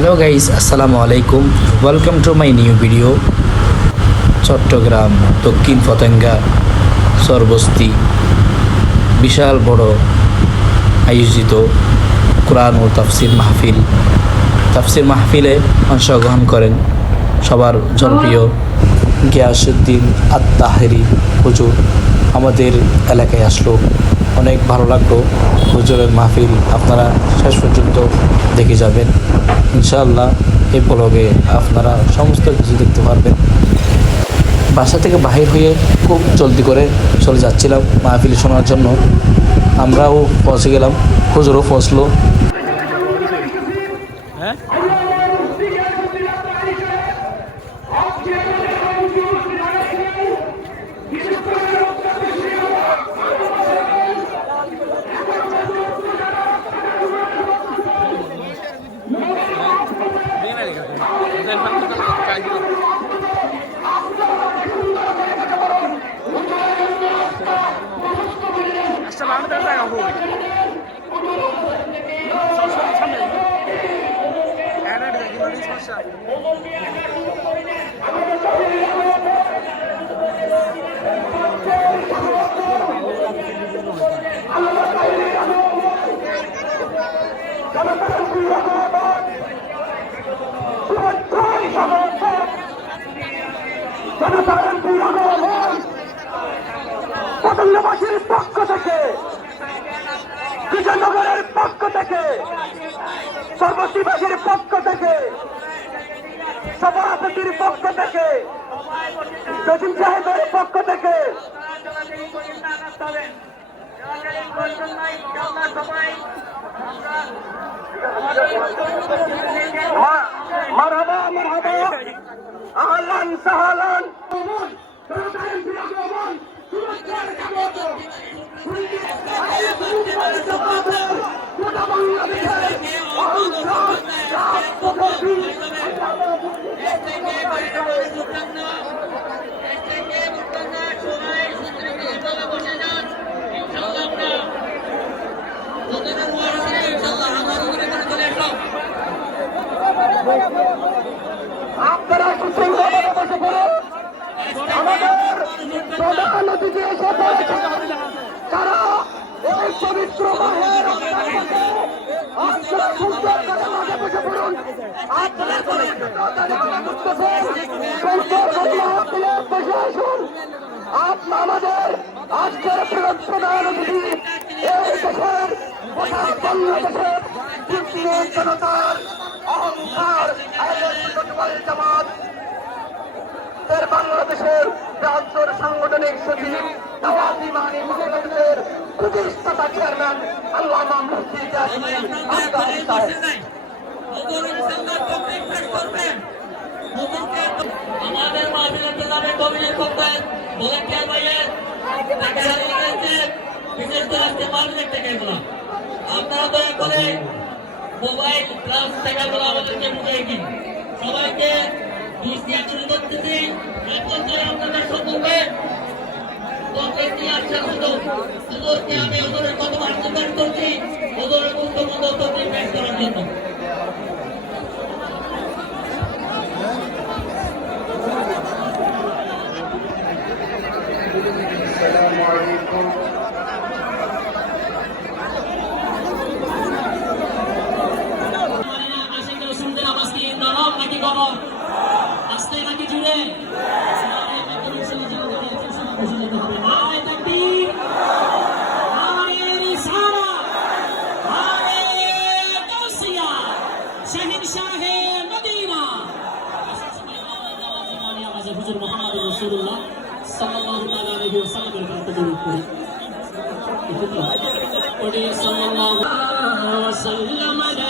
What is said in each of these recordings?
Hello guys, আসসালামু আলাইকুম। Welcome to my new video. Chittagong দক্ষিণ পতেঙ্গা সরবস্তি বিশাল বড় আয়োজিত কোরআন ও তাফসির মাহফিলে অংশগ্রহণ করেন সবার জনপ্রিয় গিয়াসউদ্দিন আত-তাহেরি হুজুর। আমাদের এলাকায় আসলো, অনেক ভালো লাগলো হুজুরের মাহফিল। আপনারা শেষ পর্যন্ত দেখে যাবেন ইনশাআল্লাহ। এই ব্লগে আপনারা সমস্ত কিছু দেখতে পারবেন। বাসা থেকে বাহির হয়ে খুব জলদি করে চলে যাচ্ছিলাম মাহফিল শোনার জন্য। আমরাও পৌঁছে গেলাম, হুজুরও পৌঁছলো। পতঙ্গবাসীর পক্ষ থেকে, বিজয়নগরের পক্ষ থেকে, সর্বশীবাসীর পক্ষ থেকে, সভাপতির পক্ষ থেকে, জজিম সাহেবের পক্ষ থেকে মারহাবা মারহাবা, আহলান সাহলান। আপনারা সুশৃঙ্খলভাবে বসে পড়ুন। আমাদের প্রধান অতিথি এসে পড়েছেন, তারা এই পবিত্র মাহের আপনারা সুন্দর করে মাঝে বসে পড়ুন। আপনারা বসে আসুন। আমাদের আজকের প্রধান অতিথি এই দেশের বাংলাদেশের জনতার অহংকার জামাত বাংলাদেশের রাজ্যের সাংগঠনিক সচিব নওয়াজি মানি বাংলাদেশের প্রতিষ্ঠাতা চেয়ারম্যান আল্লামা মুফতি জাসমিন আনসারী সাহেব। আমাদের মাহফিলের প্রধানের কমিটির পক্ষে ভলান্টিয়ার ভাইয়ের টাকা হারিয়ে গেছে, বিশেষ করে আজকে মাহফিলের টাকাগুলো আপনারা দয়া করে মোবাইল প্লাস টাকাগুলো আমাদেরকে বুঝিয়ে দিন। সবাইকে দৃষ্টি আকর্ষণ করতেছি, এখন যে আপনাদের সম্মুখে তন্ত্রের নিয়ে আসার হতো ওদেরকে আমি ওদের কত আত্মদান করছি, ওদের গুরুত্বপূর্ণ তন্ত্রে পেশ করার জন্য। আসসালামু আলাইকুম। নাকি গরম আসতে নাকি জুড়ে হুজুর মুহাম্মদ রাসূলুল্লাহ সাল্লাল্লাহু আলাইহি ওয়াসাল্লামের বরকতের উপরে ওরে সাল্লাল্লাহু আলাইহি ওয়াসাল্লাম রে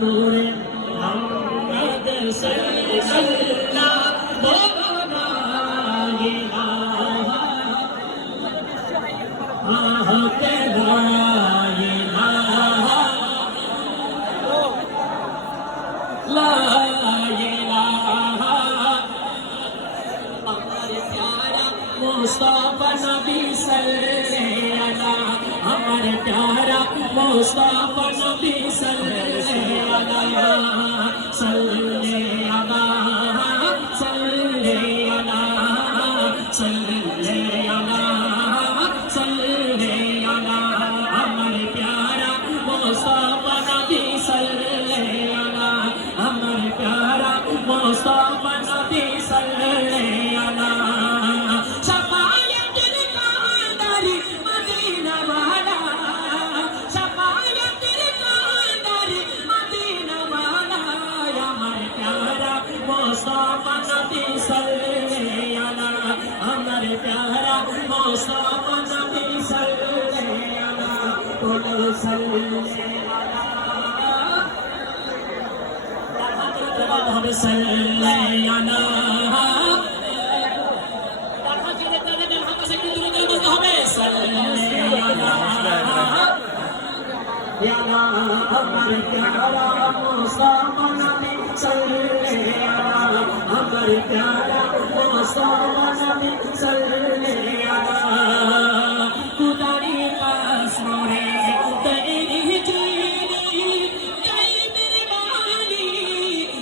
নূরে মোহাম্মদ সাল্লাল্লাহু বলো না ইলাহা আহতে লা ইলাহা লা ইলাহা আমার প্যারা মুস্তাফা নবী সাল্লাল্লাহু আমার প্যারা মুস্তাফা নবী সাল্লাল্লাহু আমার প্যারা মুস্তাফা নবী সাল্লাল্লাহু আমার প্যারা মুস্তাফা নবী সাল্লাল্লাহু শাফায়াতুল কাদারি মদিনা ওয়ালা শাফায়াতুল কাদারি মদিনা ওয়ালা আমার প্যারা মুস্তাফা নবী সাল্লাল্লাহু আমার প্যারা মুস্তাফা নবী সাল্লাল্লাহু বলো সাল্লাল্লাহু কুদারি পাস মোরে তেরি জিনি গাই মেরে বানি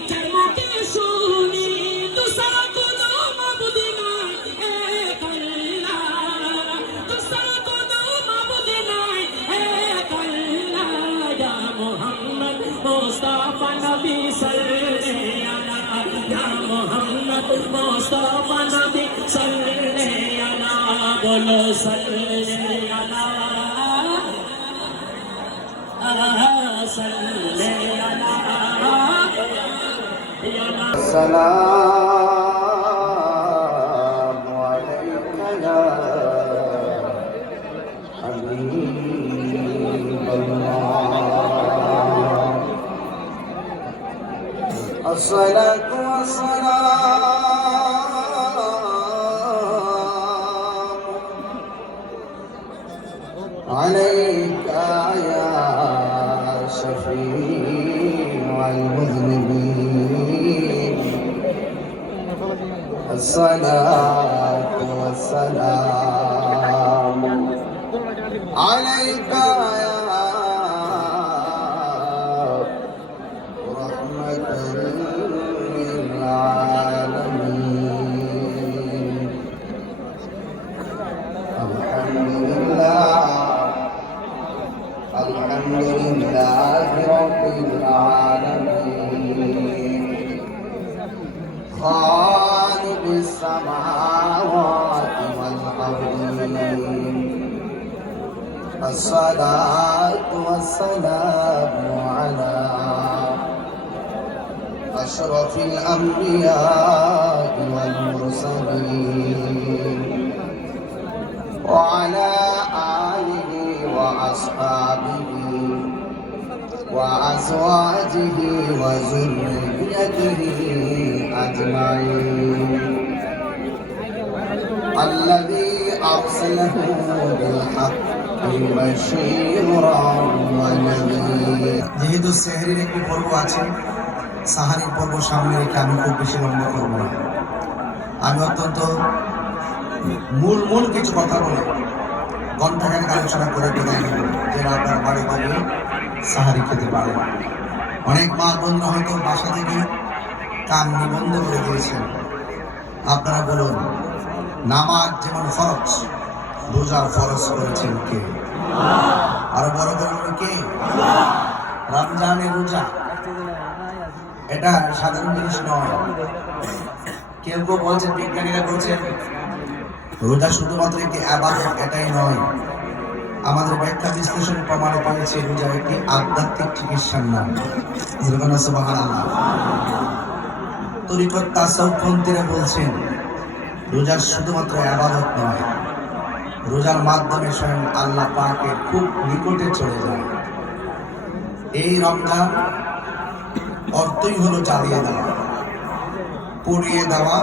চরমতে সুনি তুসরা কোনো মাবুদ নাই এক আল্লাহ তুসরা কোনো মাবুদ নাই এক আল্লাহ ইয়া মুহাম্মদ মুস্তাফা নবী সাল্লাল্লাহু ইয়া মুহাম্মদ মুস্তাফা নবী সাল্লাল্লাহু বলো السلام عليك يا حبيب الله الصلاة والسلام عليك يا شفيع المذنبين الصلاة والسلام عليك يا رحمة للعالمين الحمد لله رب العالمين خالق السماوات والأرضين الصلاة والسلام على أشرف الأنبياء والمرسلين وعلى آله وأصحابه وأزواجه وذريته أجمعين الذي أرسله بالحق بشيرا ونذيرا যেহেতু সেহরির একটি পর্ব আছে, সাহারির পর্ব সামনে রেখে আমি খুব বেশি লম্বা করব না। আমি অত্যন্ত মূল কিছু কথা বলে ঘণ্টাখানেক আলোচনা করে বিদায় নেব, যেন আপনার বাড়ি বাড়ি সাহারি খেতে পারেন। অনেক মা বোনরা হয়তো বাসা থেকে কান নিবন্ধ করে দিয়েছেন। আপনারা বলুন, নামাজ যেমন ফরজ, রোজা ফরজ করেছেন কে? আরো বড় বলুন কে? রমজানের রোজা এটা সাধারণ জিনিস নয়। কেউ কেউ বলছেন, বিজ্ঞানীরা বলছেন রোজা শুধুমাত্র একটি ইবাদত, এটাই নয়। আমাদের ব্যাখ্যা বিশ্লেষণ প্রমাণে পেয়েছে রোজা একটি আধ্যাত্মিক চিকিৎসার নাম। সুবহানাল্লাহ। তরিকত তাসাউফপন্থীরা বলছেন রোজা শুধুমাত্র ইবাদত নয়, রোজার মাধ্যমে স্বয়ং আল্লাহ পাকের খুব নিকটে চলে যায়। এই রমজান অর্থই হলো জ্বালিয়ে দেওয়া, পুড়িয়ে দেওয়া,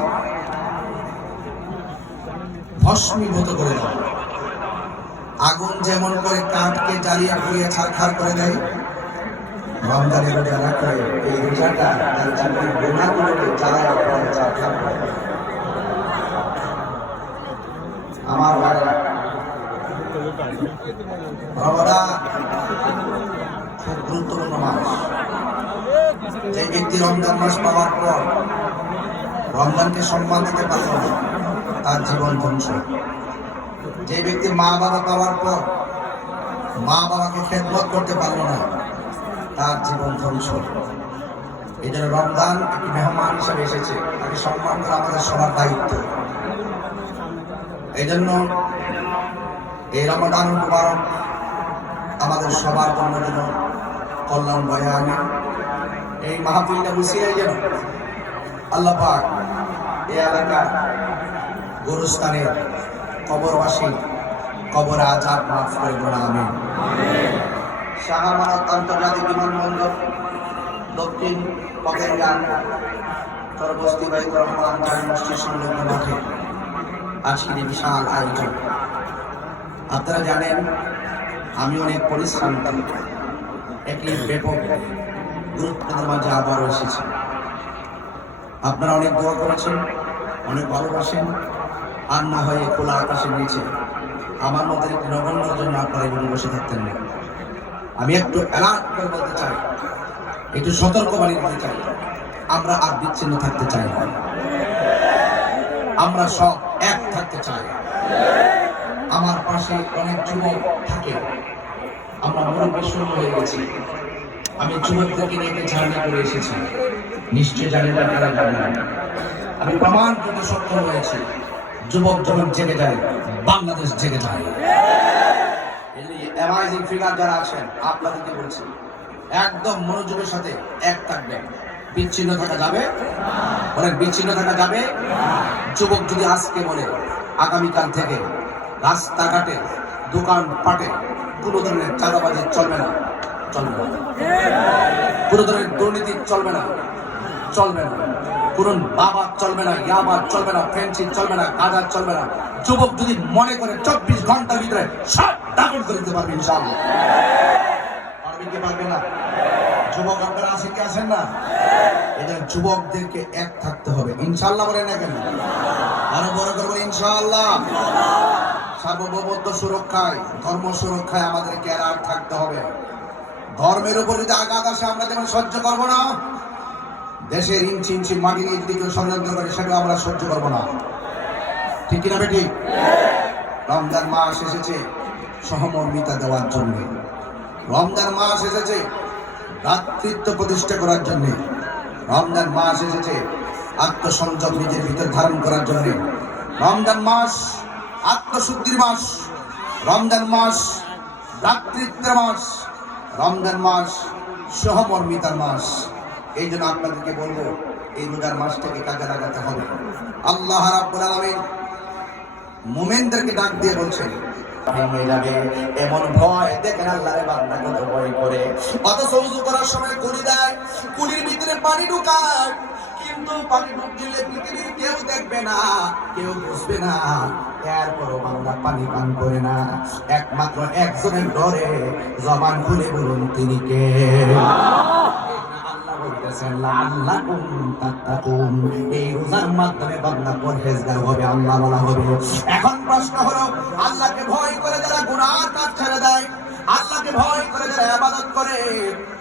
ভস্মীভূত করে দেওয়া। আগুন যেমন করে কাঠকে জ্বালিয়ে পুড়িয়ে ছারখার করে দেয়, রমজানের রোজা রাখলে এই রোজাটা তার চাকরির গুণাগুলোকে জ্বালায় পুড়িয়ে ছারখার করে দেয়। আমার ভাইরা, রমাদান খুব গুরুত্বপূর্ণ মাস। যে ব্যক্তি রমজান মাস পাওয়ার পর রমজানকে সম্মান দিতে পারল না, তার জীবন ধ্বংস। যে ব্যক্তি মা বাবা পাওয়ার পর মা বাবাকে খেদমত করতে পারল না, তার জীবন ধ্বংস। এই জন্য রমজান একটি মেহমান হিসেবে এসেছে, তাকে সম্মান করা আমাদের সবার দায়িত্ব। এই জন্য এই রমাদান মুবারক আমাদের সবার জন্য যেন কল্যাণ বয়ে আনে। এই মাহফিলটা বুঝিয়ে যেন আল্লাহ পাক এই এলাকার গোরস্থানের কবরবাসী কবর আজাব মাফ করে দেন, আমিন। শাহ আমানত আন্তর্জাতিক বিমানবন্দর, দক্ষিণ পকেরগাঁ সরবস্তি বাইতুর রহমান জামে মসজিদ সংলগ্ন মাঠে আজকের এই বিশাল আয়োজন। আপনারা জানেন আমি অনেক পরিশ্রান্ত, একটি ব্যাপক গুরুত্বের মাঝে আবারও এসেছি। আপনারা অনেক দোয়া করেছেন, অনেক ভালোবাসেন, আর না হয়ে খোলা আকাশের নিচে আমার মধ্যে একটি নগণ্যের জন্য আপনারা এগুলো বসে থাকতেন না। আমি একটু অ্যালার্ট করে বলতে চাই, একটু সতর্কবাণী দিতে চাই, আমরা আর বিচ্ছিন্ন থাকতে চাই না, আমরা সব এক থাকতে চাই। আমার পাশে অনেক যুবক থাকে, আমরা মুরব্বী শূন্য হয়ে গেছি। আমি যুবকদেরকে নিয়ে একটি জার্নি করে এসেছি, নিশ্চয় জানেন না, তারা জানেন। আমি প্রমাণ করতে সক্ষম হয়েছি, যুবক যখন জেগে যায় বাংলাদেশ জেগে যায়। অ্যামাজিং ফিগার যারা আছেন আপনাদেরকে বলছি, একদম মনোযোগের সাথে এক থাকবেন। বিচ্ছিন্ন থাকা যাবে, অনেক বিচ্ছিন্ন থাকা যাবে। যুবক যদি আজকে বলে আগামীকাল থেকে রাস্তাঘাটে দোকান পাটে কোনো ধরনের চাঁদাবাজি চলবে না, চলবে না। কোনো ধরনের দুর্নীতি চলবে না, চলবে না। কোন বাবা চলবে না, ইয়াবা চলবে না, ফেন্সিং চলবে না, গাঁজা চলবে না। যুবক যদি মনে করে 24 ঘন্টার ভিতরে সব দাবন করে দিতে পারবে ইনশাআল্লাহ। পারবেন কি পারবে না? যুবক আপনারা আসেন কি আসেন না? এই জন্য যুবকদেরকে এক থাকতে হবে ইনশাআল্লাহ। বলেন না কেন? আরো বড় করবো ইনশাআল্লাহ। সার্বভৌমত্ব সুরক্ষায়, ধর্ম সুরক্ষায় আমাদেরকে অ্যালার্ট থাকতে হবে। ধর্মের উপর যদি আঘাত আসে আমরা যেমন সহ্য করবো না, দেশের ইঞ্চি ইঞ্চি মাটি নিয়ে যদি কেউ ষড়যন্ত্র করে সেটাও আমরা সহ্য করবো না। ঠিক কিনা বেটি? রমজান মাস এসেছে সহমর্মিতা দেওয়ার জন্য, রমজান মাস এসেছে ভ্রাতৃত্ব প্রতিষ্ঠা করার জন্য, রমজান মাস এসেছে আত্মসংযম নিজের ভিতর ধারণ করার জন্য, রমজান মাস আত্মশুদ্ধির মাস, রমজান মাস ভ্রাতৃত্বের মাস, রমজান মাস সহমর্মিতার মাস। এই জন্য আপনাদেরকে বলবো এই রোজার মাসটাকে কাজে লাগাতে হবে। আল্লাহ রাব্বুল আলামিন মুমিনদেরকে ডাক দিয়ে বলছেন ভেঙে যাবে এমন ভয় দেখেন আল্লাহর বান্দা কত ভয় করে, অথচ ওযু করার সময় কুলি দেয়, কুলির ভিতরে পানি ঢুকায়, কিন্তু পানি ঢুক দিলে পৃথিবীর কেউ দেখবে না, কেউ বুঝবে না, এরপরও বান্দা পানি পান করে না। একমাত্র একজনের ডরে জবান খুলে বলুন তিনি কে? এই রোজার মাধ্যমে বান্দা পরহেজগার হবে, আল্লাহ বলা হবে। এখন প্রশ্ন হলো, আল্লাহকে ভয় করে যারা গুনাহ কাজ ছেড়ে দেয়, আল্লাহকে ভয় করে যারা ইবাদত করে,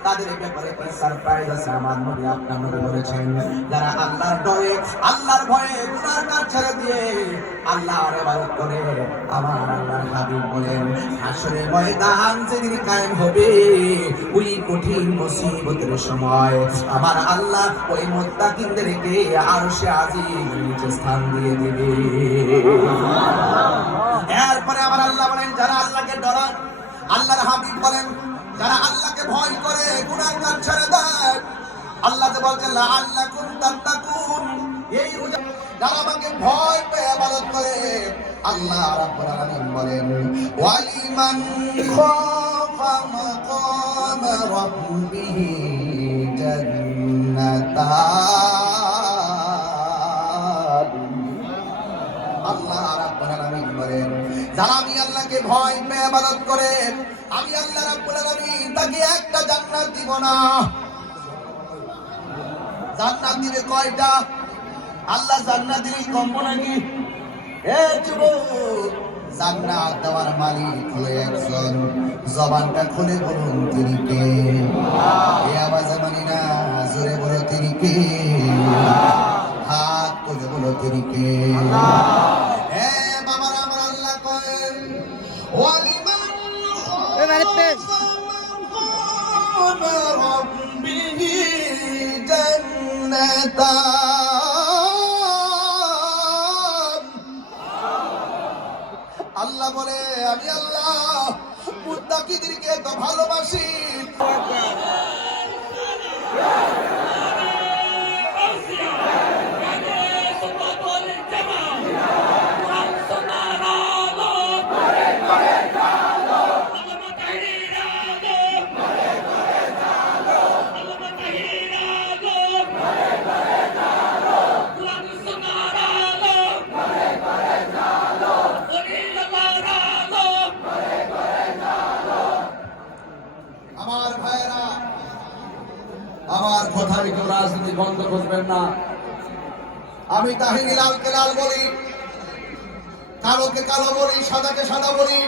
তাদের ব্যাপারে কি সারপ্রাইজ আছে? আমার নবী আপনার নবী বলেছেন, যারা আল্লাহর ডরে আল্লাহর ভয়ে গুনাহ কাজ ছেড়ে দিয়ে আল্লাহর ইবাদত করে, আমার আল্লাহর হাবিব বলেন হাসরের ময়দান যেদিন কায়েম হবে, ওই কঠিন মুসিবতের সময় আমার আল্লাহ ওই মুত্তাকিনদেরকে আরশে আজিম নিচে স্থান দিয়ে দিবে। এরপরে আমার আল্লাহ বলেন যারা আল্লাহকে ডরায়, আল্লাহর হাবিব বলেন যারা আল্লাহকে ভয় করে গুনাহ কাজ ছেড়ে দেয়, আল্লাহ যে বলছেন লাআল্লাকুম তাত্তাকুন, এই যারা আমাকে ভয় পেয়ে ইবাদত করে, আল্লাহ রাব্বুল আলামিন বলেন ওয়ালিমান খাফা মাকাম রাব্বিহি জান্নাত। আল্লাহ রাব্বুল আলামিন বলেন, যারা আমি আল্লাহকে ভয় পেয়ে ইবাদত করে, আমি আল্লাহ রাব্বুল আলামিন তাকে একটা জান্নাত দিব না। জান্নাত দিবে কয়টা? আল্লাহ জান্নাত দিলেই কম নাকি? এ যুবক, জান্নাত দেওয়ার মালিক হলো একজন। জবানটা খুলে বলুন তিনি কে? এই আওয়াজে মানি না, জোরে বলো তিনি কে? হাত তুলে বলো তিনি কে? এ বাবার আমার আল্লাহ কয়েন, ওয়ালিমান খাফা রাব্বিহি জান্নাতান। আল্লাহ বলে, আমি আল্লাহ মুত্তাকিদেরকে তো ভালোবাসি। আমার ভাইয়েরা, আমার কথার কেউ রাজনীতি বন্ধ করবেন না। আমি তাহিনী লালকে লাল বলি, কালোকে কালো বলি, সাদাকে সাদা বলি।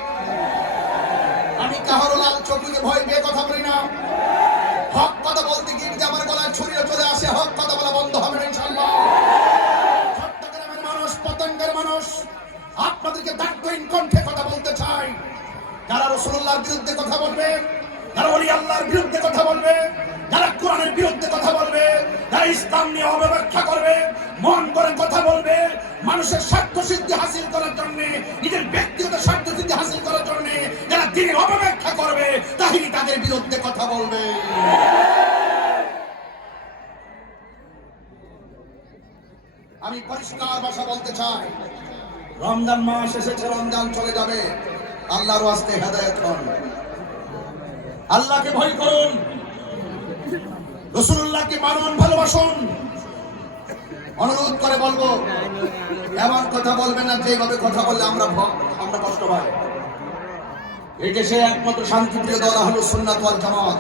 আমি কাহারো লাল চোখে ভয় পেয়ে কথা বলি না। হক কথা বলতে গিয়ে যদি আমার গলায় ছড়িয়ে চলে আসে, হক কথা বলা বন্ধ হবে না ইনশাআল্লাহ। চট্টগ্রামের মানুষ, পতেঙ্গের মানুষ, আপনাদেরকে দায়িত্বহীন কণ্ঠে কথা বলতে চাই। যারা রাসূলুল্লাহর বিরুদ্ধে কথা বলবে, যারা ওলি আল্লাহর বিরুদ্ধে কথা বলবে, যারা কোরআনের বিরুদ্ধে কথা বলবে, যারা ইসলাম নিয়ে অপব্যাখ্যা করবে, মন করে কথা বলবে, মানুষের স্বার্থ সিদ্ধি হাসিল করার জন্য, নিজের ব্যক্তিগত স্বার্থ সিদ্ধি হাসিল করার জন্য যারা দিনের অপব্যাখ্যা করবে, তাহিনী তাদের বিরুদ্ধে কথা বলবে। আমি পরিষ্কার ভাষা বলতে চাই, রমজান মাস এসেছে, রমজান চলে যাবে। আল্লাহর ওয়াস্তে হেদায়েত হন, আল্লাহকে ভয় করুন, রাসূলুল্লাহকে মানুন, ভালোবাসুন। অনুরোধ করে বলবো, এমন কথা বলবেন না যেভাবে কথা বললে আমরা কষ্ট পাই। এই দেশে একমাত্র শান্তিপ্রিয় দল আহলুস সুন্নাত ওয়াল জামাত।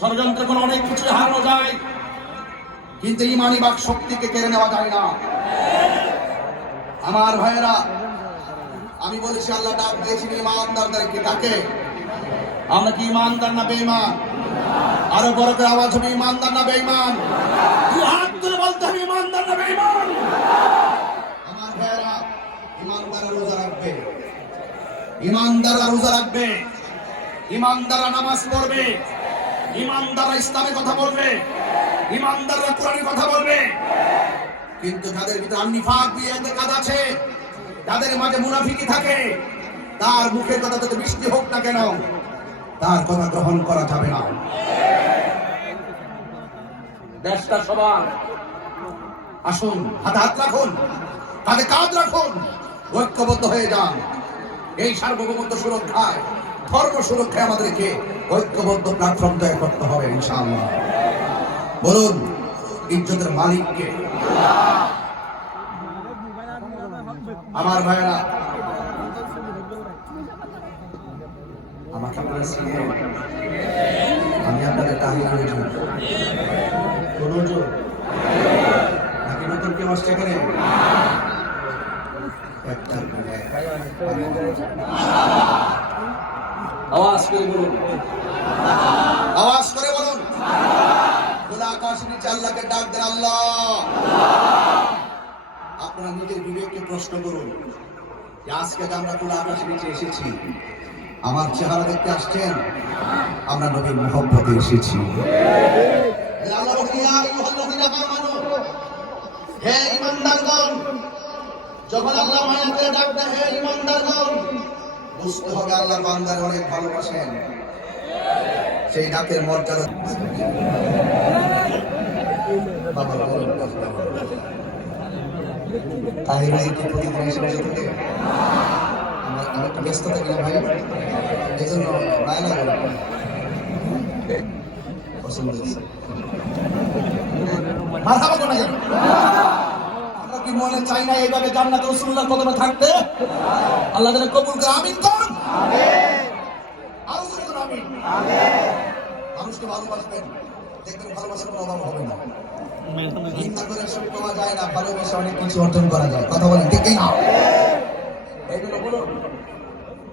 ষড়যন্ত্র করে অনেক কিছু হারানো যায়, কিন্তু ইমানি বাক শক্তিকে কেড়ে নেওয়া যায় না। আমার ভাইয়েরা, আমি বলেছি আল্লাহ ডাক দিয়েছেন ইমানদারদেরকে। ডাকে আমরা কি ইমানদার না বেঈমান? আরো বড় করে আওয়াজ হবে, ইমানদার না বেঈমান? তুই হাত তুলে বলতে হবে, ইমানদার না বেঈমান? আমার ভাইয়েরা, ইমানদাররা রোজা রাখবে, ইমানদাররা রোজা রাখবে, ইমানদাররা নামাজ পড়বে, ইমানদাররা ইসলামের কথা বলবে, ইমানদাররা কোরআনের কথা বলবে। কিন্তু যাদের ভিতরে নিফাক দিয়ে ইতিকাদ আছে, যাদের মাঝে মুনাফিকি থাকে, তার মুখের কথা যত বৃষ্টি হোক না কেন, তার কথা গ্রহণ করা যাবে না। দেশটা সবার, আসুন হাতে হাত রাখুন, কাঁধে কাঁধ রাখুন, ঐক্যবদ্ধ হয়ে যান। এই সার্বভৌমত্ব সুরক্ষায়, ধর্ম সুরক্ষায় আমাদেরকে ঐক্যবদ্ধ প্ল্যাটফর্ম তৈরি করতে হবে ইনশাআল্লাহ। বলুন, ইজ্জতের মালিককে। আমার ভাইয়েরা, আমাকে আপনারা চিনেন, আমি আপনাদের তাহিনী হুজুর। কোন হুজুর নাকি নতুন কেউ আসছে এখানে? আওয়াজ করে বলুন, আওয়াজ করে বলুন, খোলা আকাশ নিচে আল্লাহকে ডাক দেন, আল্লাহ। আপনারা নিজের বিবেককে প্রশ্ন করুন যে আজকে আমরা খোলা আকাশ নিচে এসেছি, আমার চেহারা দেখতে আসছেন? আমরা নবীর মুহাব্বতে এসেছি। আল্লাহ বলেন, ইয়া আইয়ুহাল্লাযীনা আমানু, হে ঈমানদারগণ। যখন আল্লাহ মায়া করে ডাক দেয়, হে ঈমানদারগণ, বুঝতে হবে আল্লাহ বান্দার অনেক ভালোবাসেন। সেই ডাকের মর্যাদা বাবা বলেন, তাহির ভাই কি প্রতিদিন এসে বসে থাকে? আমি একটু ব্যস্ত থাকি না ভাই, এই জন্য নাই লাগে। পছন্দ হয়েছে? মারহাবা কোন জায়গা? আমরা কি মনে চাই না এইভাবে জান্নাতে রাসূলুল্লাহর কদমে থাকতে? আল্লাহ যেন কবুল করে, আমিন কোন? আরো জোরে কোন আমিন? মানুষকে ভালোবাসবেন, দেখবেন ভালোবাসার কোনো অভাব হবে না। চিন্তা করে সব পাওয়া যায় না, ভালোবাসা অনেক কিছু অর্জন করা যায়। কথা বলেন ঠিক কি না? এইগুলো বলুন,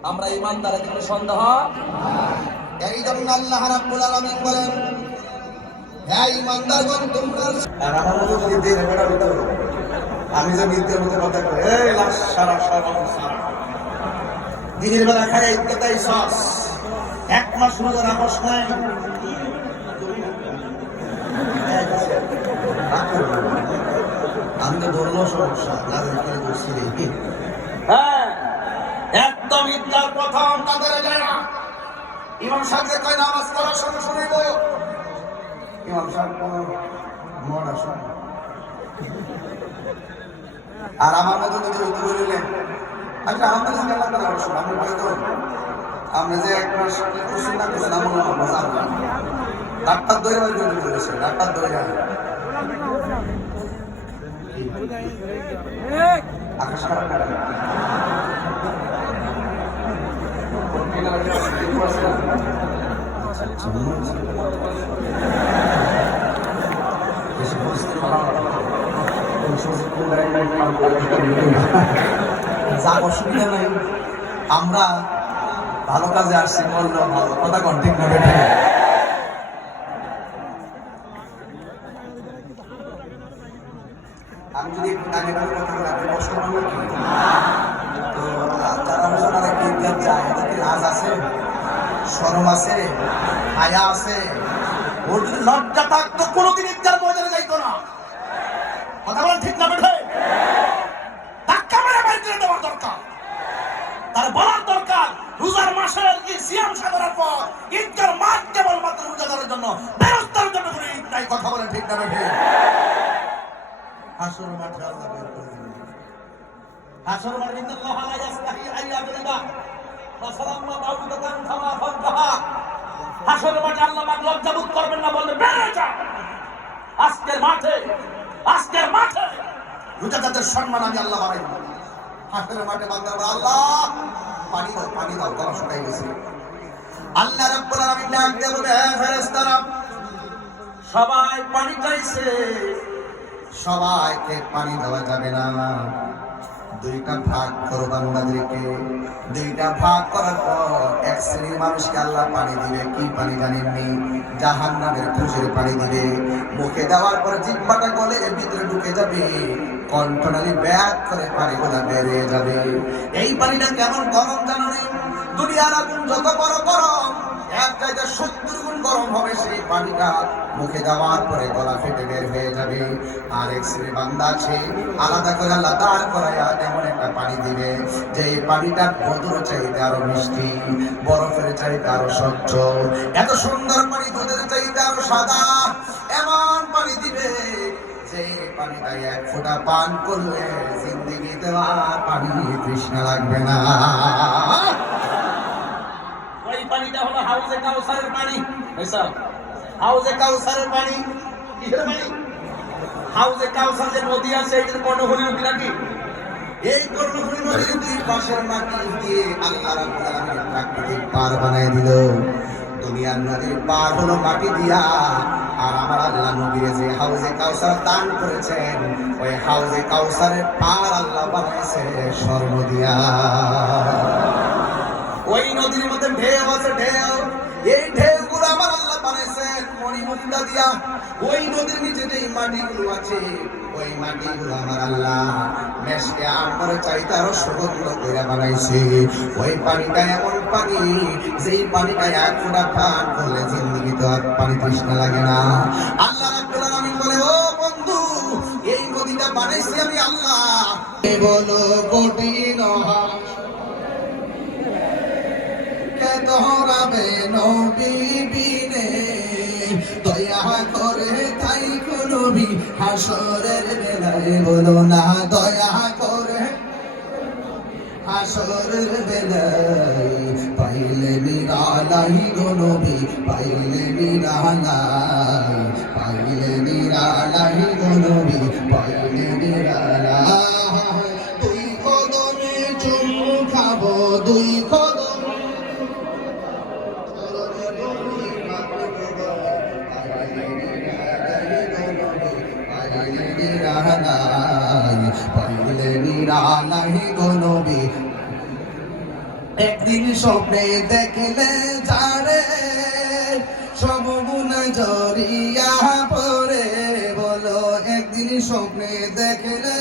আমরা ইমানদার, এখানে সন্দেহ। এই জন্য আল্লাহ রাব্বুল আলামিন বলেন, হে ইমানদারগণ তোমরা, আর আমার মতো যদি দিন বেটা হইতো, আমি যে নিত্যের মতো কথা কই, এই লাশ সারা সারা দিনের বেলা খায় ইত্যাদি সস, এক মাস রোজার আপোষ নাই। আমি তো বললো সমস্যা, তাদের করে বসি রে। হ্যাঁ, একদম ইদ্দার প্রথম তাদের যায় না। ইমাম সাহেবকে কয় নামাজ পড়ার সময় শুনিব, ইমাম সাহেব কোনো মন আসে। আর আমার মতো যদি উত্তর বলিলেন, আচ্ছা আমাদের সাথে আল্লাহ তাআলা বলেন, আমি হয়তো আপনি যে এক মাস খুশি না খুশি না বললাম, আমরা জানবো ডাক্তার দইরা বলেছে, ডাক্তার দইরা আকাশ খারাপ করে যা অসুবিধা নাই, আমরা ভালো কাজে আসছি, বললো ভালো কথা কোন ঠিক না বেঠে? আমি যদি আগে কথা বলি, আপনি কষ্ট পাবেন কি? তো যারা মুসলমানের বিজ্ঞান যায়, এদের কি লাজ আছে, শরম আছে, হায়া আছে? ওর যদি লজ্জা থাকতো কোনোদিন ইফতার ময়দানে যাইতো না। কথা বলেন ঠিক না বেঠে? ধাক্কা মেরে বাইর করে দেওয়ার দরকার, তার বলার দরকার রোজার মাসের সিয়াম সাধনার পর ঈদগার মাঠ কেবলমাত্র রোজাদারের জন্য, বেরোজগারের জন্য কোনো ঈদ নাই। কথা বলেন ঠিক না বেঠে? হাসর মাঠে আল্লাহ বের করে দিলেন, হাসর মাঠে ইন্নাল্লাহা লা ইয়াসতাহি আন ইয়াদরিবা ফাসালাম্মা বাউদাতান কামা ফারজাহা। হাসর মাঠে আল্লাহ পাক লজ্জাবোধ করবেন না, বলবেন বের হয়ে যা। আজকের মাঠে রোজাদারদের সম্মান আমি আল্লাহ বাড়াই দেব। হাসর মাঠে বান্দা বলে, আল্লাহ পানি দাও, গলা শুকাই গেছে। আল্লাহ রাব্বুল আলামিন ডাক দিয়ে বলে, হে ফেরেশতারা, সবাই পানি চাইছে, সবাইকে পানি দেওয়া যাবে না, দুইটা ভাগ করো বান্দাদেরকে। দুইটা ভাগ করার পর এক শ্রেণীর মানুষকে আল্লাহ পানি দিবে। কি পানি জানেননি? জাহান্নামের খুঁজের পানি দিবে। মুখে দেওয়ার পর জিহ্বাটা গলে এর ভিতরে ঢুকে যাবে, কণ্ঠনালী ব্যাগ করে পানিগুলা বেরিয়ে যাবে। এই পানিটা কেমন গরম জানো নেই? দুনিয়ার আগুন যত বড় গরম, এক জায়গায় 70 গুণ গরম হবে। সেই পানিটা মুখে দেওয়ার পরে গলা ফেটে বের হয়ে যাবে। আর এক শ্রেণী বান্দা আছে, আলাদা করে আল্লাহ দাঁড় করাইয়া এমন একটা পানি দিবে যে এই পানিটা মধুর চাইতে আরো মিষ্টি, বরফের চাইতে আরো স্বচ্ছ, এত সুন্দর পানি দুধের চাইতে আরো সাদা। এমন পানি দিবে যে পানিটা এক ফোঁটা পান করলে জিন্দেগিতে আর পানি তৃষ্ণা লাগবে না। ওই পানিটা হলো হাউজে কাউসারের পানি। হাউজে কাউসারের পানি কিসের পানি? হাউজে কাউসার যে নদী আছে, এটার কর্ণফুলী নদী নাকি? এই কর্ণফুলী নদীর দুই পাশের মাটি দিয়ে আল্লাহ রাব্বুল আলামিন প্রাকৃতিক পার বানায় দিল। দুনিয়ার নদীর পার হলো মাটি দিয়া, আর আমার আল্লাহ নবীরে যে হাউজে কাউসার দান করেছেন, ওই হাউজে কাউসারের পার আল্লাহ বানাইছে স্বর্ণ দিয়া। ওই নদীর মধ্যে ঢেউ আছে, ঢেউ। এই ঢেউগুলো আমার আল্লাহ বানাইছেন মণিমুক্তা দিয়া। ওই নদীর নিচে যে মাটিগুলো আছে, ওই মাটিগুলো আমার আল্লাহ মেশকে আমরে চাইতে আরো সুগন্ধ করে বানাইছে। ওই পানিটা এমন পানি, যেই পানিটা এক ফোঁটা পান করলে জিন্দেগিতে আর পানি তৃষ্ণা লাগে না। আল্লাহ রাব্বুল আলামিন বলে, ও বন্ধু, এই নদীটা বানাইছি আমি আল্লাহ। বলো কঠিন তোরাবে নবী বিনে, দয়া করে তাই নবী হাসরের বেলায় বলো না, দয়া করে হাসরের বেলায় পাইলে নিরালাই গো নবী পাইলে নিরালাই পাইলে নিরালাই গো নবী পাইলে নিরালাই দুই কদমে চুমু খাবো দুই কদমে পাইলে নিরালাই গো নবী একদিন স্বপ্নে দেখলে যারে সব গুণা জড়িয়া পড়ে বলো একদিন স্বপ্নে দেখলে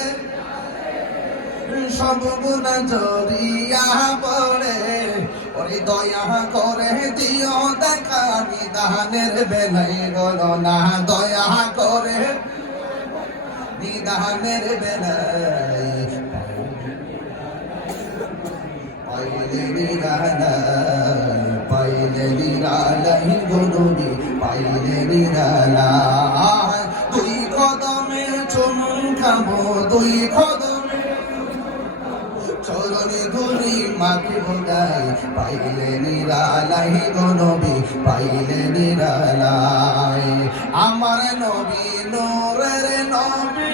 সব গুণা জড়িয়া পড়ে ওরে দয়া করে দিও দেখা নিদানের বেলায় বলো না দয়া করে নিদানের বেলায় পাইলে নিরালাই গো নবী পাইলে নিরালাই দুই কদমে চুমু খাবো দুই কদমে চরণে ধুলি মাখিব গায়ে পাইলে নিরালাই গো নবী পাইলে নিরালাই আমার নবী নূরের নবী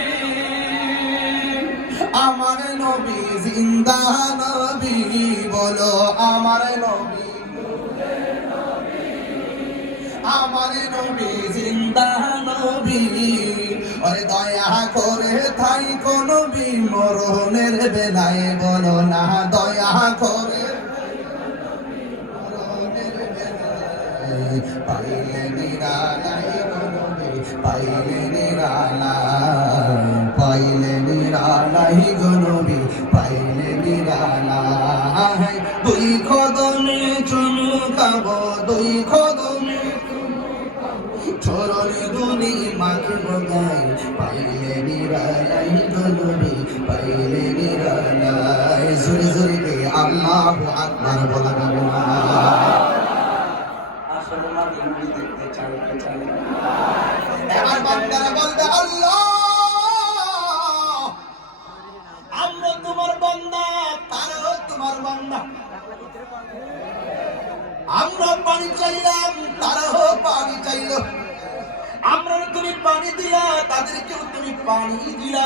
আমার নবী জিন্দা নবী বলো আমার নবী আমার নবী জিন্দা নবী ওরে দয়া করে থাই কোন নবী মরণের বেলায় বলো না দয়া করে পাইলে নিরালাই নবী পাইলে নিরালাই পাইলে নিরালাই গো নবী পাইলে নিরালাই দুই কদমে চুমু খাবো দুই কদমে চরণে ধুলি মাখিব গায়ে পাইলে নিরালাই গো নবী পাইলে নিরালাই জোরে জোরে কে আল্লাহু আকবার বলা যাবে না আসলে নবী দেখতে চাই এবার বান্দারা বলবে আল্লাহ আমরা তোমার বান্দা তারাও তোমার বান্দা আমরা পানি চাইলাম তারাও পানি চাইল আমরা তুমি পানি দিলা তাদেরকেও তুমি পানি দিলা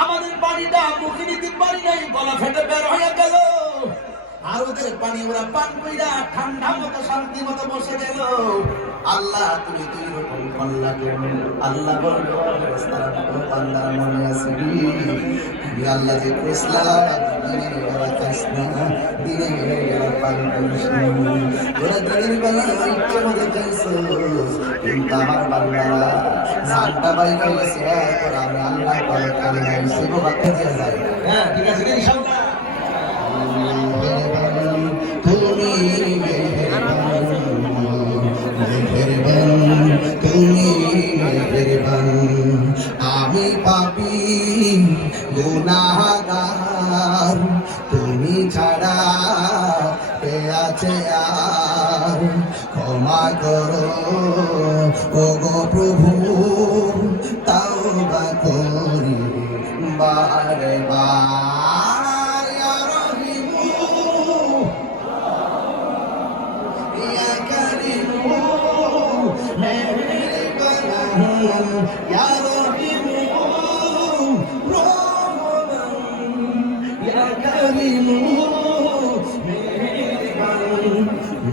আমাদের পানিটা মুখে নিতে পারি নাই গলা ফেটে বের হয়ে গেল আর ওদের পানি ওরা পান কইরা ঠান্ডা মতো শান্তি মতো বসে গেল আল্লাহ তুমি দুই রকম পাল্লা কেমন আল্লাহ বলবো বান্দার মনে আছে আমি আল্লাহ যে কইসলা দিনের বেলা কাসনা দিনের বেলা পান করিস ওরা দিনের বেলা ইচ্ছে মতো খাইছো কিন্তু আমার বান্দারা জানটা বাই গেছে আর আমি আল্লাহ বলে কালে নাই সেগো বাকি দিয়ে যায় হ্যাঁ ঠিক আছে ইনশাআল্লাহ তুমি আমি পাপী গুনাহগার তুমি ছাড়া কে আছে আর ক্ষমা করো ও গো প্রভু তাওবা করি বারে বার ইয়া রহিমু ইয়া কারিমু ইয়া রহিমু রহমান ইয়া কারিমু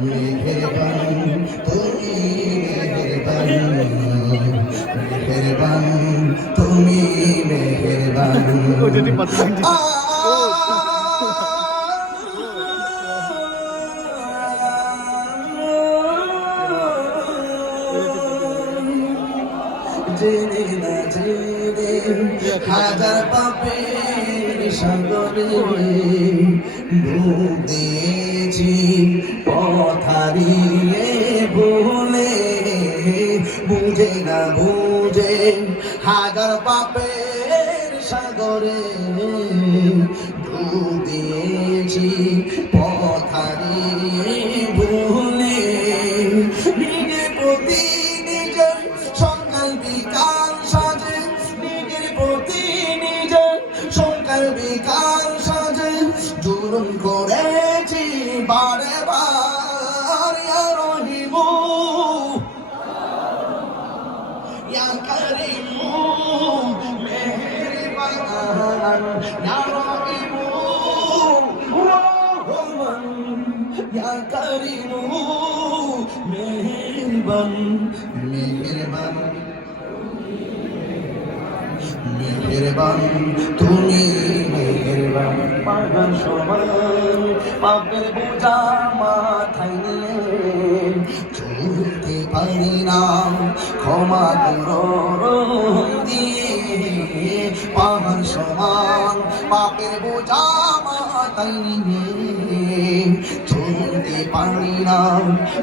মেহেরবান তুমি মেহেরবান তুমি মেহেরবান জেনে না জেনে হাজার পাপের সাগরে ডুব দিয়েছি পথ হারিয়ে ভুলে বুঝে না বুঝে হাজার পাপের সাগরে ডুব দিয়েছি পথ হারিয়ে ভুলে নিজের প্রতি নিজের সকাল বিকাল সাজে নিজের প্রতি নিজের সকাল বিকাল সাজে জুলুম করেছি বারে বারে ইয়া কারিম মেহেরবান মেহেরবান মেহেরবান তুমি মেহেরবান পাহাড় সমান পাপের বোঝা মাথায় নিয়ে চলতে পারি না ক্ষমা করো দিয়ে পাহাড় সমান পাপের বোঝা মাথায় নিয়ে চলতে পারি না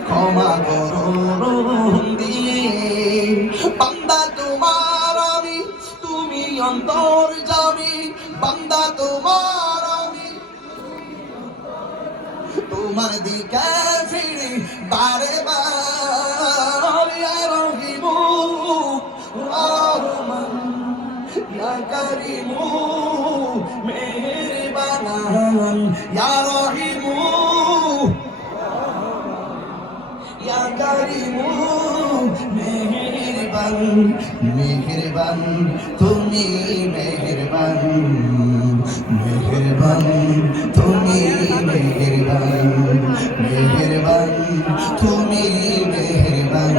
ক্ষমা করো দিয়ে বান্দা তোমার আমি তুমি অন্তর্যামী বান্দা তোমার আমি তোমার দিকে ফিরি বারে বার ইয়া রহিমু রহমান ইয়া কারিমু মেহেরবান ইয়া রহিমু ইয়া কারিমু মেহেরবান মেহেরবান তুমি মেহেরবান মেহেরবান তুমি মেহেরবান মেহেরবান তুমি মেহেরবান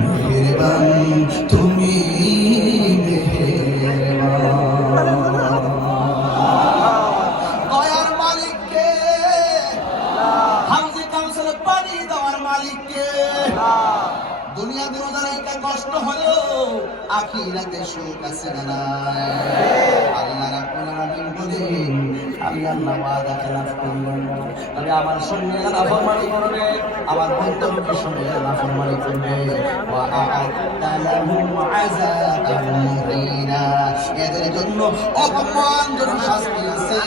মেহেরবান তুমি মেহেরবান দয়ার মালিককে হাউজে কাউসারে পানি দেওয়ার মালিককে দুনিয়াতে রোজার একটা কষ্ট হলো আখিরাতে সুখ আছে না নাই আল্লাহ রাব্বুল আলামিন বলেন আমি আল্লাহ ওয়াদা খেলাফ করব না তবে আমার সঙ্গে নাফরমানি করবে আমার বন্ধুকে সঙ্গে নাফরমানি করবে ওয়া আ'আদতা লাহুম আযাবান মুহিনা এদের জন্য অপমানজনক শাস্তি আছে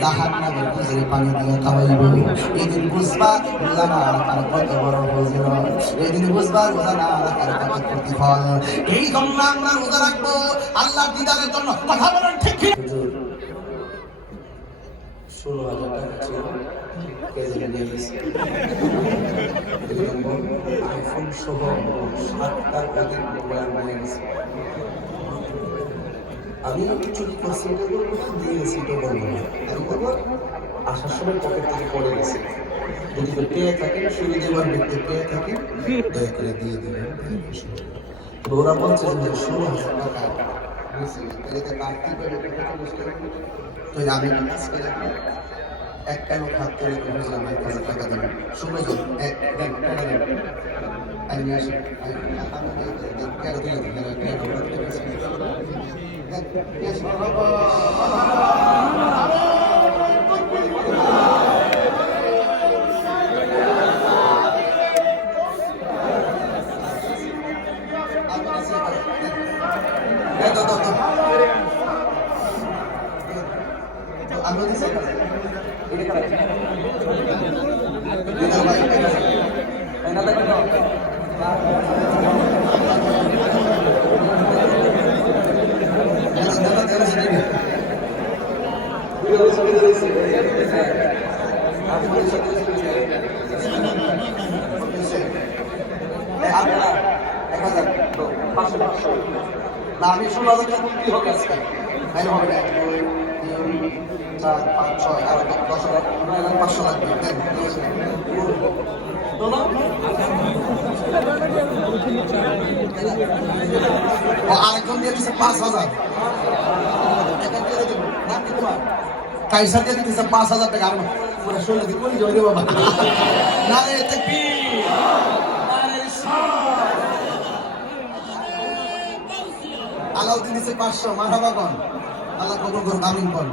জাহান্নামের ভিতরে পানি দিয়ে খাওয়াইব এদিন বুঝবা রোজা না রাখার কত বড় ফজিলত এদিন বুঝবা রোজা না রাখার কত প্রতিফল এই জন্য আমরা রোজা রাখবো আল্লাহর দিদারের জন্য কথা বলেন ঠিক কি 16,000 টাকা ছিল কেজে নিয়ে গেছে আইফোন সহ 7টা কাজের মোবাইল নিয়ে গেছে আমি চুরি করছি এটা বলবো না দিয়েছি এটা বলবো না আমি বলবো আসার সময় পকেট থেকে পড়ে গেছে যদি পেয়ে থাকেন শুরু দেওয়ার ব্যক্তি পেয়ে থাকেন দয়া করে দিয়ে দেবেন ওরা বলছে যে 16,000 টাকা এটাতে বাড়তি করে তো আমি কাজ করে এক কেন খাত করে বুঝলাম 1,000 টাকা দেবেন সময় দিন এক টাকা দেবেন আমি আসি কেন দিলে না আমি 16,000 টাকা কি হবে আজকে তাই হবে 1 2 3 4 5 6 আর 10,000 500 লাগবে আরেকজন দিয়ে দিচ্ছে 5,000 কাইসা দিয়ে দিচ্ছে 5,000 টাকা আর পুরো শুনে দিই কোন জয় রে বাবা নারে তাকবীর আলাউদ্দিন দিচ্ছে 500 মারহাবা কোন আল্লাহ কবুল করুন আমিন কোন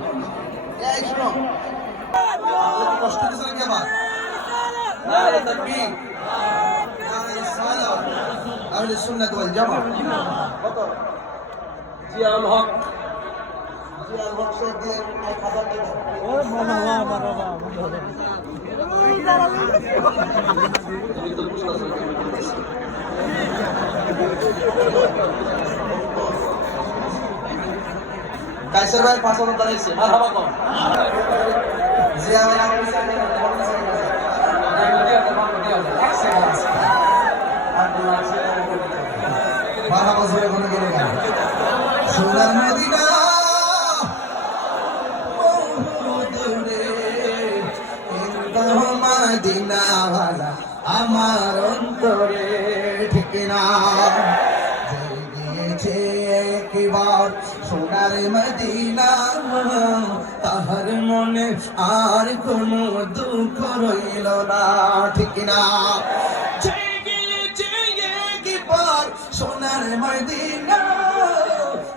এই শুনো আল্লাহ কি কষ্ট দিছে নাকি আবার নারে তাকবীর নারে সালাত আহলে সুন্নাত ওয়াল জামাত কত জিয়াউল হক সাহেব দিয়ে 1000 টাকা ও মারহাবা কাইসার ভাই 5,000 দাঁড়াইছে মারহাবা কোন জিয়া ভাই মারহাবা জিয়া কোন গেলে না সোনার মদিনা মদিনাওয়ালা আমার অন্তরে, ঠিক না? জেগেছে একবার সোনার মদিনা, তাহার মনে আর কোনো দুঃখ রইল না, ঠিক না? জেগেছে একবার সোনার মদিনা,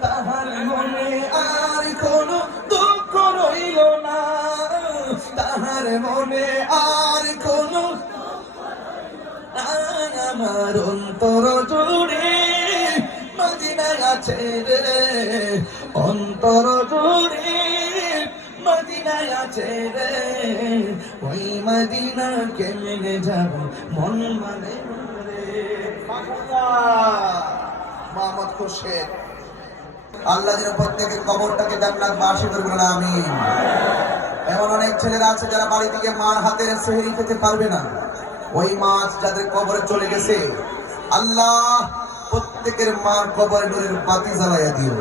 তাহার মনে আর কোনো দুঃখ রইল না, তাহার মনে আর কোনো, আমার অন্তর জুড়ে মদিনা আছে রে, অন্তর জুড়ে মদিনা আছে রে, ওই মদিনা কেমনে যাব মন মানে রে। মোহাম্মদ খুরশেদ, আল্লাহ যেন প্রত্যেকের কবরটাকে জান্নাত বাসী করে বলেন আমিন। এমন অনেক ছেলেরা আছে যারা বাড়ি থেকে মার হাতের সেহরি খেতে পারবে না, ওই মাছ যাদের কবরে চলে গেছে, আল্লাহ প্রত্যেকের মার কবরে নূরের বাতি জ্বালাইয়া দিও।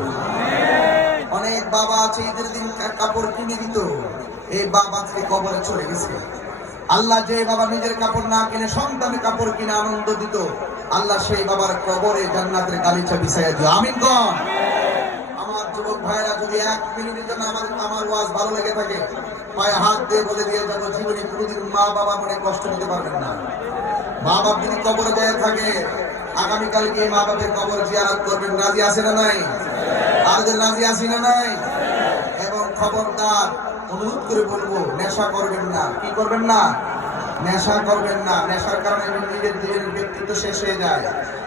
অনেক বাবা আছে ঈদের দিন কাপড় কিনে দিত, এই বাবা আজকে কবরে চলে গেছে। আল্লাহ যে বাবা নিজের কাপড় না কিনে সন্তানের কাপড় কিনে আনন্দ দিত, আল্লাহ সেই বাবার কবরে জান্নাতের গালিচা বিছাইয়া দিও, আমিন কোন। আমার যুবক ভাইরা যদি 1 মিনিটের জন্য আমার ওয়াজ ভালো লেগে থাকে, পায়ে হাত দিয়ে বলে দিয়ে যাবো, জীবনে কোনোদিন মা বাবা মনে কষ্ট দিতে পারবেন না। মা বাপ যদি কবরে যায় থাকে, আগামীকাল গিয়ে মা বাপের কবর জিয়ারত করবেন, রাজি আছে না নাই? আর যে রাজি আছি না নাই? এবং খবরদার অনুরোধ করে বলবো, নেশা করবেন না। কি করবেন না? নেশা করবেন না। নেশার কারণে নিজের জীবনের ব্যক্তিত্ব শেষ হয়ে যায়,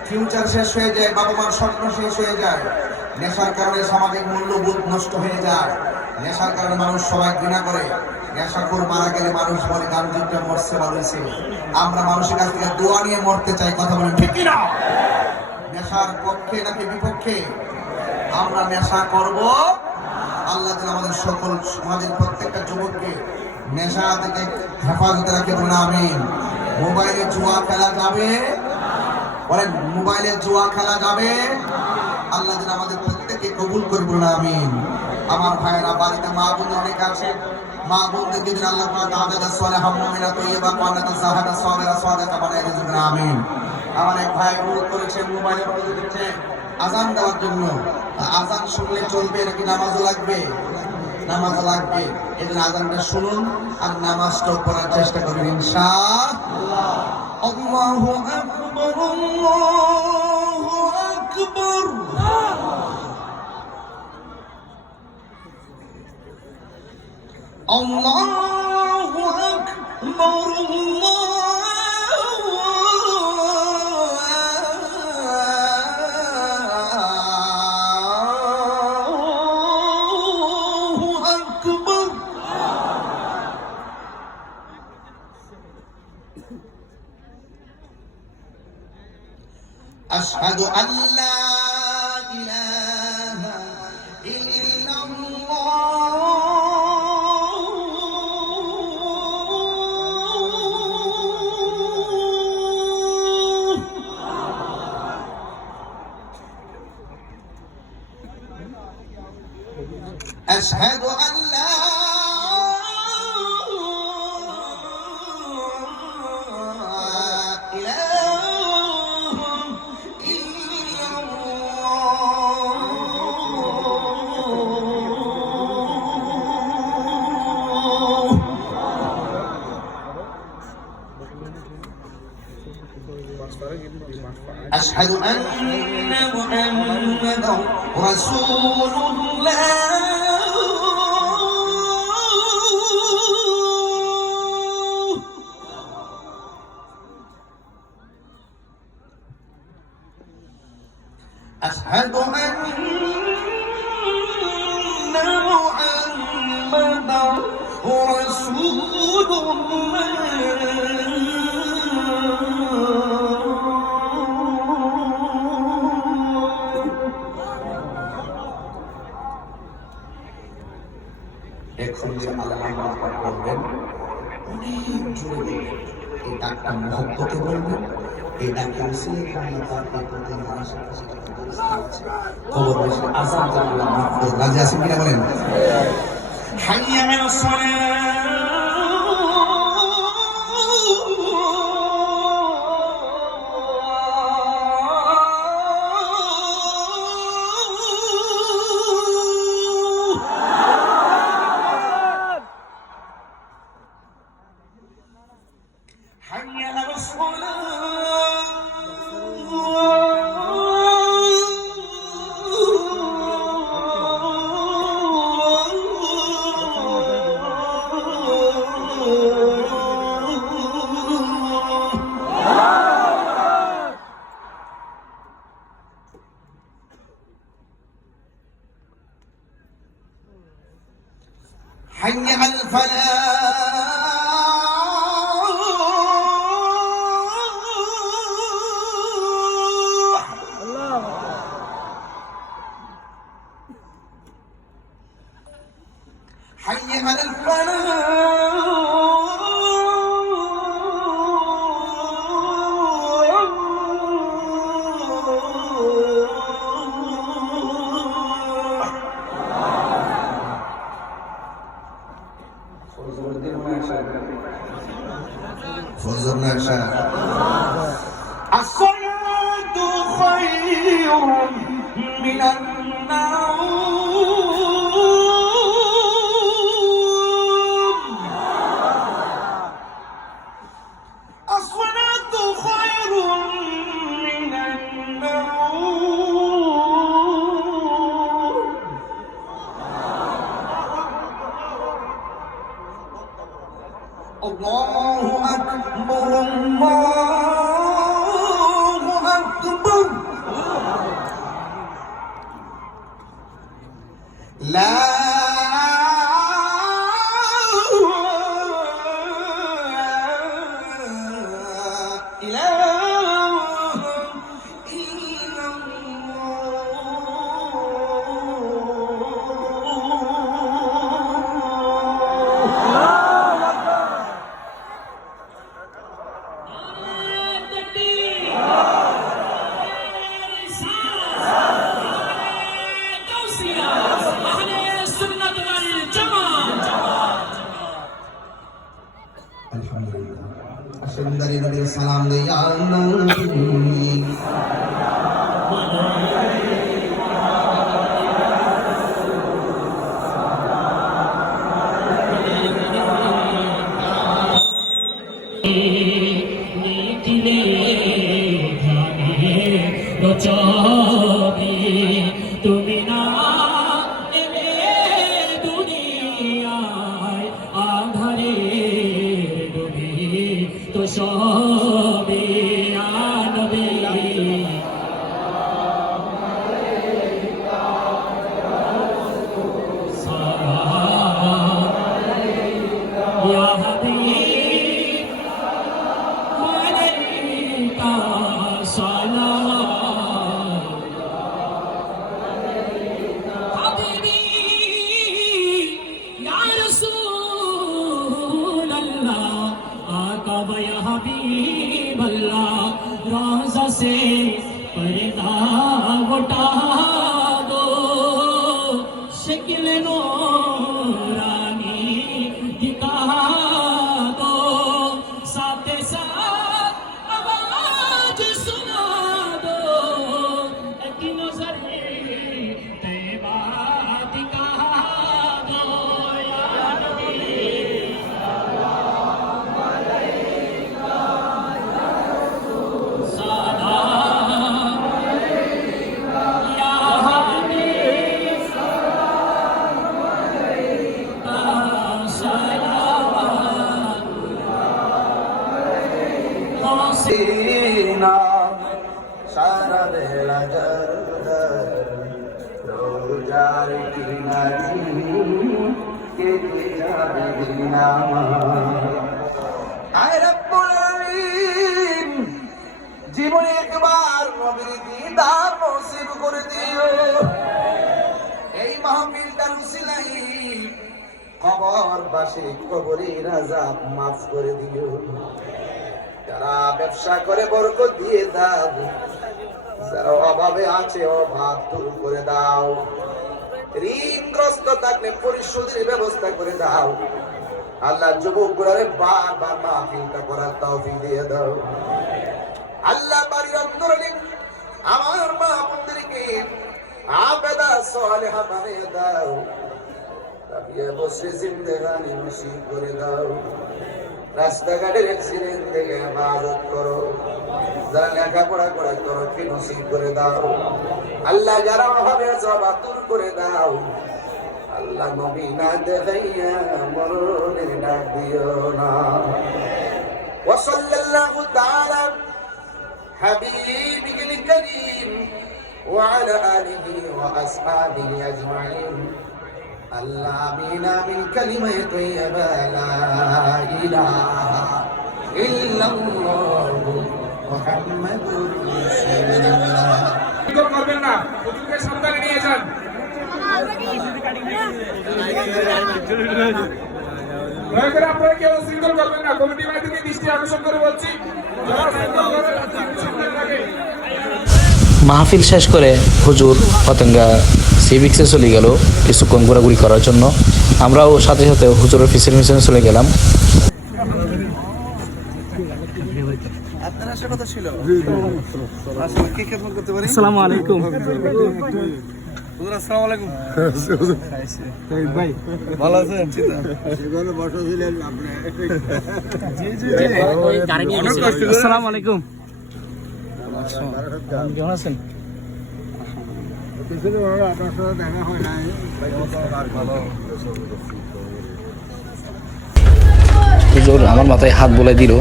ফিউচার শেষ হয়ে যায়, বাবা মার স্বপ্ন শেষ হয়ে যায়। নেশার কারণে সামাজিক মূল্যবোধ নষ্ট হয়ে যায়। নেশার কারণে মানুষ সবাই ঘৃণা করে। নেশাখোর মারা গেলে মানুষ বলে গান্ধীটা মরছে বলেছে। আমরা মানুষের কাছ থেকে দোয়া নিয়ে মরতে চাই, কথা বলেন ঠিক কিনা? নেশার পক্ষে নাকি বিপক্ষে? আমরা নেশা করব। আল্লাহ যেন আমাদের সকল সমাজের প্রত্যেকটা যুবককে নেশা থেকে হেফাজতে রাখে, বলেন আমিন। মোবাইলে জুয়া খেলা যাবে, বলেন মোবাইলে জুয়া খেলা যাবে। আল্লাহ যেন আমাদের প্রত্যেককে কবুল করে, বলেন আমিন। আমার ভাইয়েরা, বাড়িতে মা বোন অনেক আছে, মা বোনদেরকে যেন আল্লাহ পাক আবেদা সালেহা মুমিনা তাইয়্যিবা কানাতা সাহাদা সাবিরা সাদিকা বানায় দিবেন, আমিন। আমার এক ভাই অনুরোধ করেছেন, মোবাইলে বলে দিচ্ছে আজান দেওয়ার জন্য। আজান শুনলে চলবে নাকি নামাজ লাগবে? নামাজ লাগবে। এজন্য আজানটা শুনুন আর নামাজটা পড়ার চেষ্টা করবেন ইনশাআল্লাহ। আল্লাহু আকবার, আল্লাহু আকবার। আল্লাহু আকবার, أشهد أن لا إله إلا الله. أشهد أن لا أشهد أن محمدا رسول الله. أشهد أن محمدا رسول الله. এখন যে আল্লাহ বলবেন অনেক জোরে এই ডাকটা মহব্বতে বলবেন, এই ডাকটা উসিলে করে তার প্রতি আশেপাশে খবর বেশি আসান জানালা মাফ করে রাজি আছেন কিনা বলেন? হাইয়া আলাস সালাহ, حي على حي على الفلاح. حي على الصلاة خير من النوم. الصلاة خير من النوم. الله أكبر الله أكبر لا إله إلا الله. Alhamdulillah. Asyhadu an la ilaha illallah salam ya Allah. তুমি না এলে দুনিয়ায় আধারে ডুবে তো সবে আনবে ইয়া হাবিব আলাইকা সালাম হাবিবি ইয়া রাসূলুল্লাহ आका या हबीब अल्लाह रोज़ा से पर्दा उठा दो शक्ल नूरानी दिखा दो साथ साथ आवाज सुना दो एक नजर तैबा दिखा दो या नबी सीना सारा बेला रोजार किनारी के दिना आय रब्बुल आमीन জীবনে একবার নবীর দিদার নসিব করে দিও এই মাহফিলটার উসিলাই কবরবাসী কবরের আযাব মাফ করে দিও যারা ব্যবসা করে বরকত দিয়ে দাও যারা অভাবে আছে অভাব দূর করে দাও ঋণগ্রস্ত থাকলে পরিশোধের ব্যবস্থা করে দাও আল্লাহ যুবকগুলোরে বারবার মাহফিলটা করার তৌফিক দিয়ে দাও আল্লাহ বাড়ির অন্তরে আমার মা বোনদেরকে আবেদা সালেহা বানিয়ে দাও তাবিয়ে বসে জিন্দেগানি নসিব করে দাও রাস্তাঘাটের অ্যাক্সিডেন্ট থেকে হেফাজত করো, যারা লেখাপড়া করে তরফি নসিব করে দাও আল্লাহ, যারা অভাবে জবা দূর করে দাও আল্লাহ, নবী না দেখাইয়া মরণের ডাক দিও না। ওয়াসাল্লাল্লাহু তাআলা হাবিবিল কারীম ওয়া আলা আলিহি ওয়া আসহাবিহি আজমাইন। আল্লাহ আমিন আমিন কালিমায়ে তাইয়্যিবা লা ইলাহা ইল্লাল্লাহু মুহাম্মাদুর রাসূলুল্লাহ। করবেন না, হুজুরকে সাবধানে নিয়ে যান। দয়া করে আপনারা কেউ সিঙ্গল করবেন না, কমিটি ভাইদেরকে দৃষ্টি আকর্ষণ করে বলছি, যারা সিঙ্গল করবেন সাবধানে থাকেন। মাহফিল শেষ করে হুজুর পতেঙ্গা সিভিক্সে চলে গেল কিছুক্ষণ ঘোরাঘুরি করার জন্য। আমরাও সাথে সাথে হুজুরের পিছনে পিছনে চলে গেলাম। আপনার আসার কথা ছিল, কি খেদমত করতে পারি? আসসালামু আলাইকুম। হুজুর আসসালামু আলাইকুম। ভাই ভালো আছেন? আসসালামু আলাইকুম। কেমন আছেন? হুজুর আমার মাথায় হাত বোলাই দিল,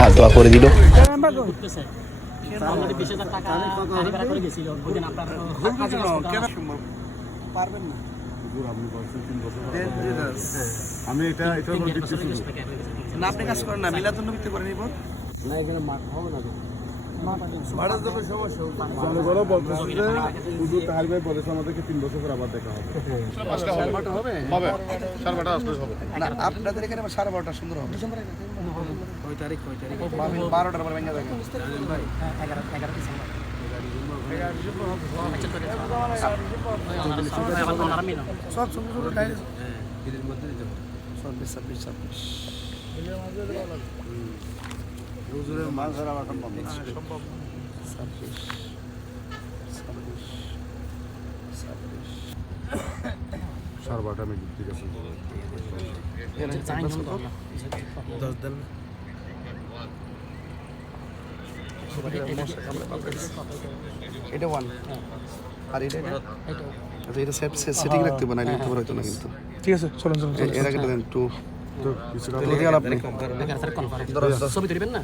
হাত দোয়া করে দিল। আমি এটা না, আপনি কাজ করেন না, মিলাদুন নবীতে করে নিব। জনগণও বলতেছে যে হুজুর তাহার ভাই বলেছে আমাদেরকে 3 বছর পর আবার দেখা হবে। না, আপনাদের এখানে 12:30 সুন্দর হবে। কয় তারিখ? 12টার পর ভেঙে যাবে। সব সুন্দর ঈদের মধ্যে 24, 26, 26 হুজুরের মাছ ধরা বাটন বন্ধ। 26, 26, 12:30 মিনিট, ঠিক আছে। 10 দিন এটা 1 আর এটা আচ্ছা, এটা সেটিং রাখতে হবে, না লিখতে পারতো না কিন্তু। ঠিক আছে, চলুন চলুন। এর আগে দেন 2 তো কিছু টাকা লিখে গেল আপনি। ছবি তুলবেন না?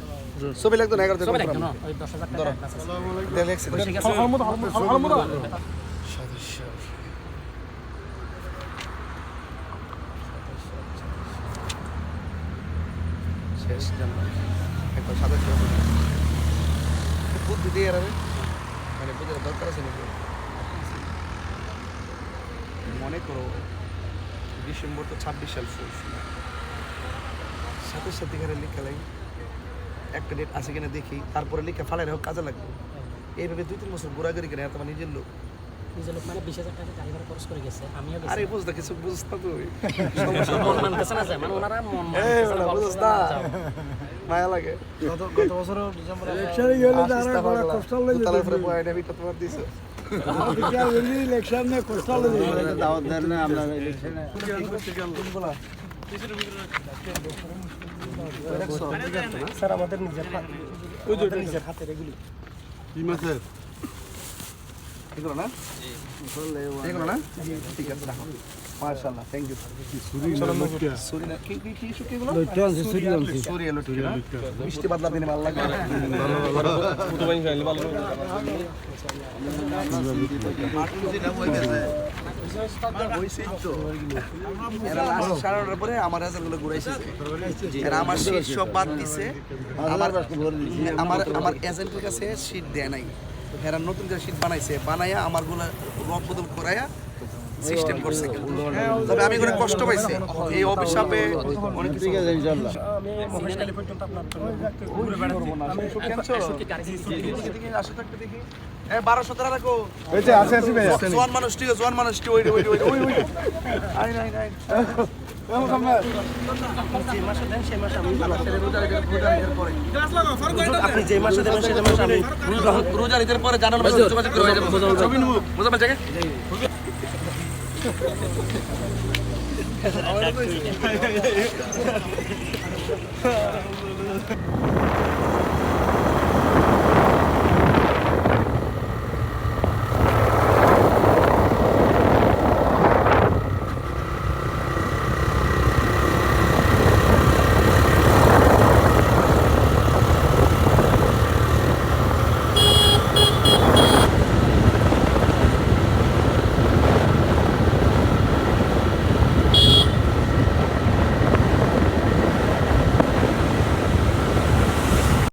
ছবি লাগতো না 11 ছবি টাকা। লাগতো না, ওই 10,000 টাকা ক্লাস আছে। লেখছি শেষ জানলাম একবার সাদা বুদ্ধি দিয়ে আর মানে বুদ্ধি দরকার আছে নাকি? মনে করো ডিসেম্বর তো 26 সাল চলছে, সাথে সাথে এখানে লেখা লাগে একটা ডেট আছে কিনা দেখি, তারপরে লিখে ফালাই হোক কাজে লাগবে। এইভাবে 2-3 বছর ঘোরাঘুরি কিনা তোমার নিজের লোক মানে 20,000 টাকা গাড়ি ভাড়া খরচ করে গেছে, আমিও গেছি। আরে বুঝতে কিছু বুঝছ না তুই, মন মানতেছে না, মানে ওনারা মন এই মানতেছে না, বুঝছ বলতেছে না, না, যাও। মায়া লাগে। গত বছরও ডিসেম্বরে ইলেকশনে গেলে তারা বড় কষ্ট লাগে। তাহলে পরে পয়টা বিটা তোমার দিছো। বিকাল বেলি ইলেকশন নিয়ে কষ্ট লাগে। দাওয়াত দেন না আমরা ইলেকশনে স্যার আমাদের নিজের হাতের এগুলি কি মাছের? এগুলো না এগুলো না ঠিক আছে, রাখো। মাশাআল্লাহ, থ্যাংক ইউ। সুরি না কি কি কি শুকি এগুলো? সুরি এলো ঠিক না? মিষ্টি বাদলা দিনে ভালো লাগে। ফুটো বানি খাইলে ভালো লাগে। ওইসেই তো এরা লাস্ট সারার পরে আমার রেজাল্টগুলো ঘুরাইছে, এরা আমার শীট সব বাদ দিছে। আমার এজেন্টের কাছে শীট দেয় নাই, এরা নতুন করে শীট বানাইছে, বানাইয়া আমারগুলো রদ বদল করাইয়া সিস্টেম করছে। তবে আমি করে কষ্ট পাইছি এই অভিশাপে অনেক কিছু। ঠিক আছে ইনশাআল্লাহ। আসো থাকতে দেখি 1200 টাকা রাখো। এই যে আছে ভাই। জোয়ান মানুষ ঠিক আছে, জোয়ান মানুষ ওই আই নাই নাই আপনি যে মাসে দেবেন সেই মাসে আমি রোজার ঈদের পরে জানানো যোগাযোগ করে যাবো। ছবি নেবো মোজাম্মেল জায়গায় है